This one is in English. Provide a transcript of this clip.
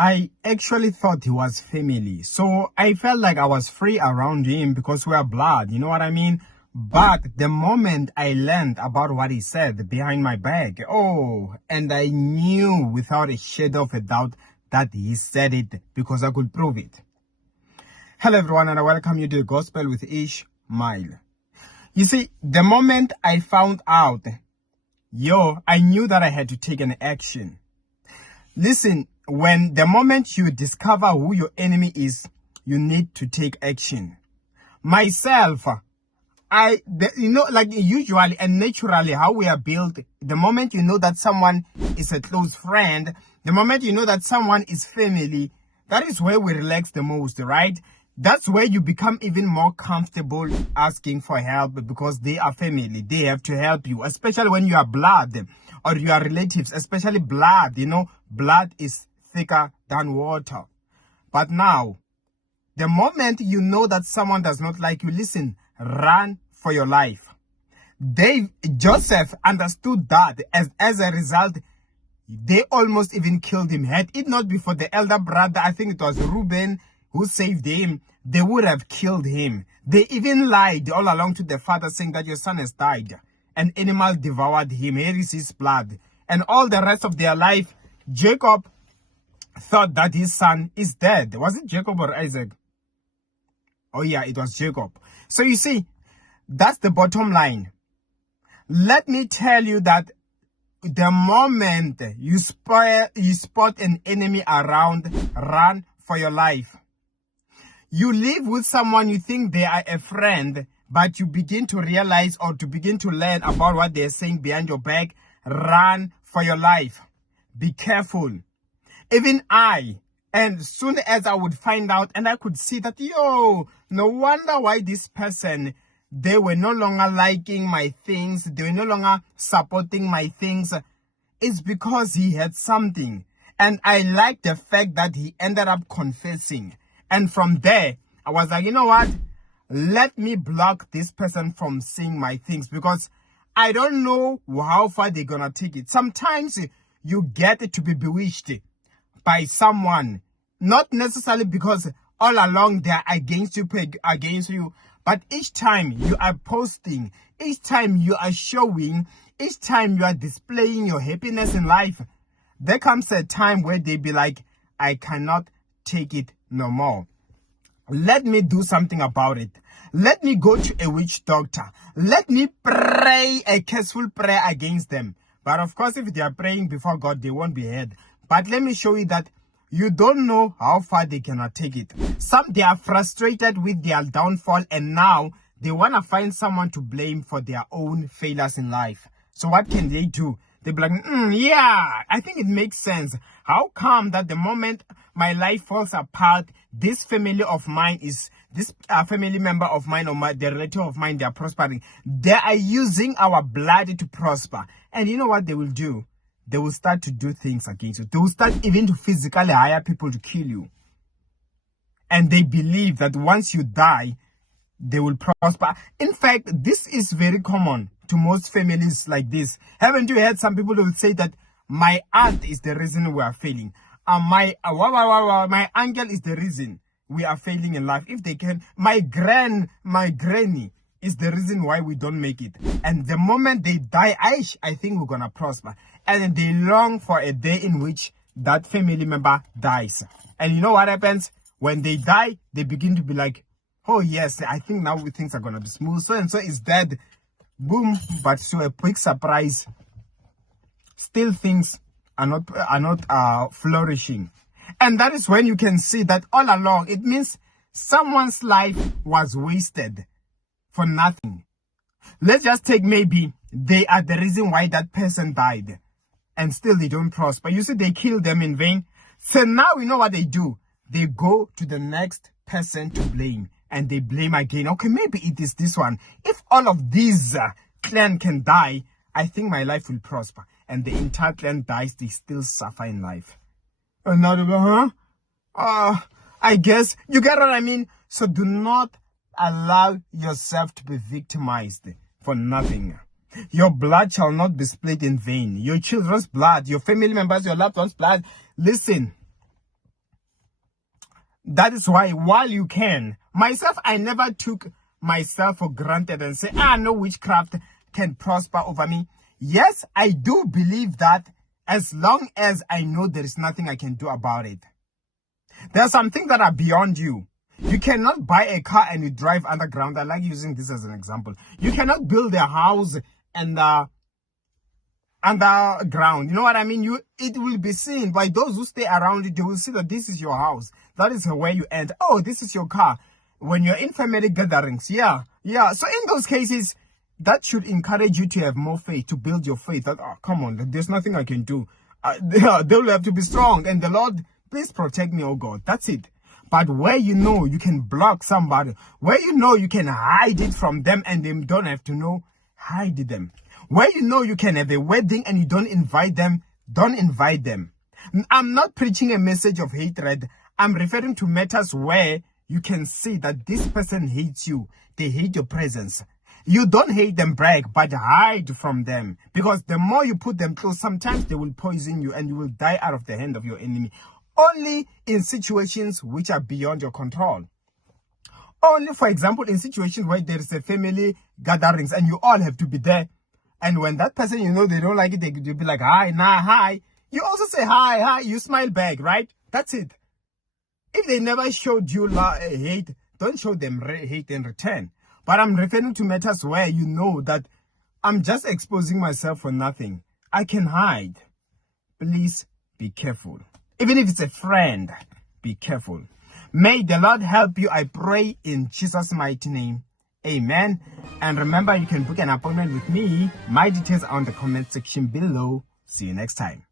I actually thought he was family. So I felt like I was free around him because we are blood, you know what I mean? But the moment I learned about what he said behind my back, and I knew without a shadow of a doubt that he said it because I could prove it. Hello everyone, and I welcome you to the Gospel with Ishmael. You see, the moment I found out, I knew that I had to take an action. Listen, when the moment you discover who your enemy is, you need to take action. Myself, like usually and naturally how we are built, the moment you know that someone is a close friend, the moment you know that someone is family, that is where we relax the most, right? That's where you become even more comfortable asking for help because they are family. They have to help you, especially when you are blood or you are relatives, especially blood. Blood is thicker than water. But now, the moment you know that someone does not like you, listen, run for your life. Joseph understood that. As a result, they almost even killed him. Had it not been for the elder brother, I think it was Reuben, who saved him, they would have killed him. They even lied all along to the father, saying that your son has died. An animal devoured him. Here is his blood. And all the rest of their life, Jacob thought that his son is dead. Was it Jacob or Isaac? Oh yeah, it was Jacob. So you see, that's the bottom line. Let me tell you that the moment you spot an enemy around, run for your life. You live with someone, you think they are a friend, but you begin to realize or to begin to learn about what they're saying behind your back, run for your life. Be careful. Even and soon as I would find out and I could see that, no wonder why this person, they were no longer liking my things, they were no longer supporting my things, it's because he had something. And I like the fact that he ended up confessing. And from there, I was like, you know what? Let me block this person from seeing my things because I don't know how far they're going to take it. Sometimes you get to be bewitched by someone, not necessarily because all along they're against you, but each time you are posting, each time you are showing, each time you are displaying your happiness in life, there comes a time where they be like, I cannot take it no more. Let me do something about it. Let me go to a witch doctor. Let me pray a cureful prayer against them. But of course, if they are praying before God, they won't be heard. But let me show you that you don't know how far they cannot take it. They are frustrated with their downfall and now they want to find someone to blame for their own failures in life. So what can they do? They'll be like, yeah, I think it makes sense. How come that the moment my life falls apart, this family of mine is, this family member of mine or the relative of mine, they are prospering. They are using our blood to prosper. And you know what they will do? They will start to do things against you. They will start even to physically hire people to kill you. And they believe that once you die, they will prosper. In fact, this is very common to most families like this. Haven't you heard some people who will say that my aunt is the reason we are failing? My uncle is the reason we are failing in life. If they can, my granny is the reason why we don't make it. And the moment they die, I think we're gonna prosper. And they long for a day in which that family member dies. And you know what happens? When they die, they begin to be like, oh yes, I think now things are gonna be smooth. So and so is dead. Boom. But to a quick surprise, still things are not flourishing. And that is when you can see that all along, it means someone's life was wasted for nothing. Let's just take maybe they are the reason why that person died and still they don't prosper. You see, they killed them in vain. So now we know what they do. They go to the next person to blame and they blame again. Okay, maybe it is this one. If all of these clan can die, I think my life will prosper. And the entire clan dies, they still suffer in life. Another, I guess, you get what I mean? So do not allow yourself to be victimized for nothing. Your blood shall not be spilled in vain. Your children's blood, your family members, your loved ones' blood. Listen, That is why, while you can, myself, I never took myself for granted and say, no witchcraft can prosper over me. Yes, I do believe that, as long as I know there is nothing I can do about it. There are some things that are beyond you. You cannot buy a car and you drive underground. I like using this as an example. You cannot build a house and underground. You know what I mean? It will be seen by those who stay around you. They will see that this is your house. That is where you end. Oh, this is your car. When you're in family gatherings. Yeah. So in those cases, that should encourage you to have more faith, to build your faith. That, come on, there's nothing I can do. They will have to be strong. And the Lord, please protect me, oh God. That's it. But where you know you can block somebody, where you know you can hide it from them and they don't have to know, hide them. Where you know you can have a wedding and you don't invite them, don't invite them. I'm not preaching a message of hatred. I'm referring to matters where you can see that this person hates you. They hate your presence. You don't hate them back, but hide from them. Because the more you put them close, sometimes they will poison you and you will die out of the hand of your enemy. Only in situations which are beyond your control. Only, for example, in situations where there is a family gatherings and you all have to be there. And when that person, you know, they don't like it, they'll be like, hi, nah, hi. You also say hi, you smile back, right? That's it. If they never showed you hate, don't show them hate in return. But I'm referring to matters where you know that I'm just exposing myself for nothing. I can hide. Please be careful. Even if it's a friend, be careful. May the Lord help you, I pray, in Jesus' mighty name. Amen. And remember, you can book an appointment with me. My details are on the comment section below. See you next time.